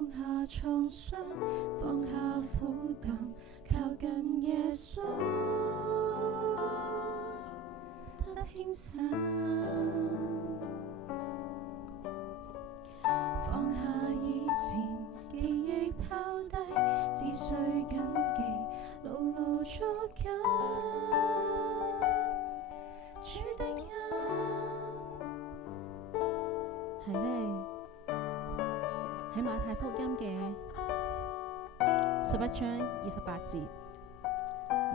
放下創傷，放下苦擔，靠近耶穌，得輕省。放下以前記憶拋低，只需緊記牢牢捉緊主的恩。係呢，喺馬太福音嘅11章28節，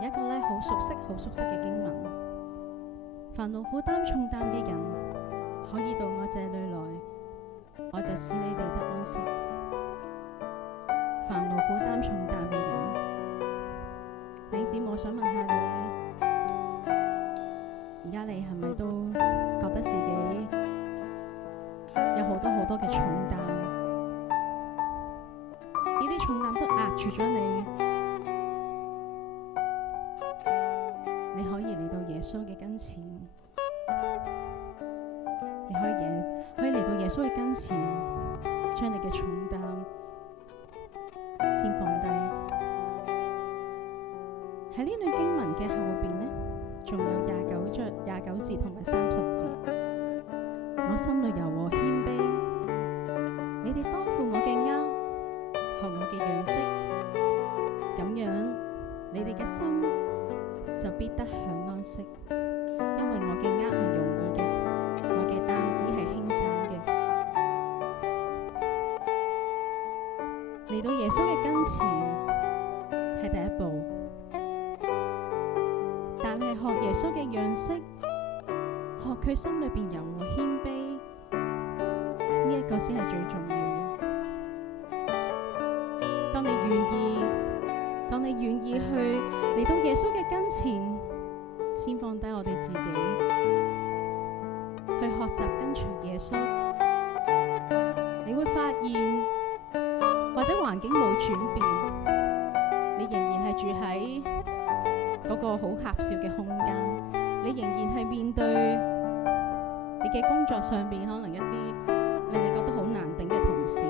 有一個呢好熟悉嘅經文：凡勞苦擔重擔嘅人，可以到我這裏來，我就使你哋得安息。凡勞苦擔重擔嘅人，弟兄姊妹，我想問下你，而家你係咪都覺得自己有好多嘅重擔？呢啲重擔都壓住咗你。你可以嚟到耶穌嘅跟前，你可以嚟到耶穌嘅跟前，將你嘅重擔先放低。喺呢段經文嘅後邊呢，仲有29節同埋30節。我心裏柔和謙卑，你哋當負我嘅軛，學我嘅樣式，咁樣你哋嘅心就必得享安息。因為我嘅軛係容易嘅，我嘅擔子係輕省嘅。嚟到耶穌嘅跟前係第一步，但係學耶穌嘅樣式，學佢心裏邊柔和謙卑，呢一個先係最重要嘅。當你願意去嚟到耶穌嘅跟前，先放低我哋自己，去學習跟隨耶穌，你會發現，或者環境冇轉變，你仍然係住喺嗰個好狹小嘅空間，你仍然係面對你嘅工作上邊可能一啲令你覺得好難頂嘅同事，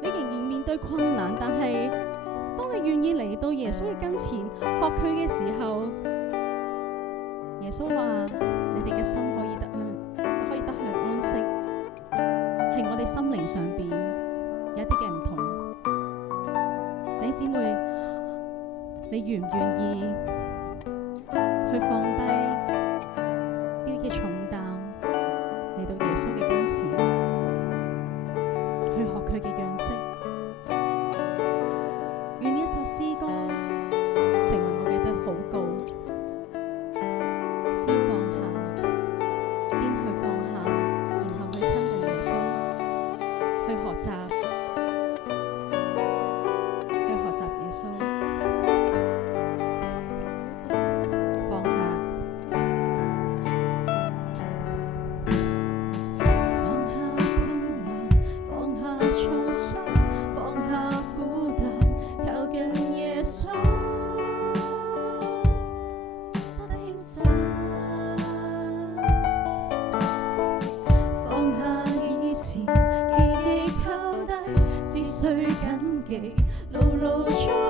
你仍然面對困難，但係當你願意嚟到耶穌嘅跟前學佢嘅時候，耶穌話你哋嘅心可以得享安息，係我哋心靈上邊有一啲嘅唔同。弟兄姊妹，你願唔願意去放低呢啲嘅重擔，嚟到耶穌嘅跟前，去學佢嘅樣式？願呢一首詩歌成為我嘅禱告。先放下，先去放下，然後去親近耶穌，去學習耶穌。放下。放下創傷，放下苦擔，靠近耶穌，得輕省。放下以前記憶拋低，只需緊記牢牢捉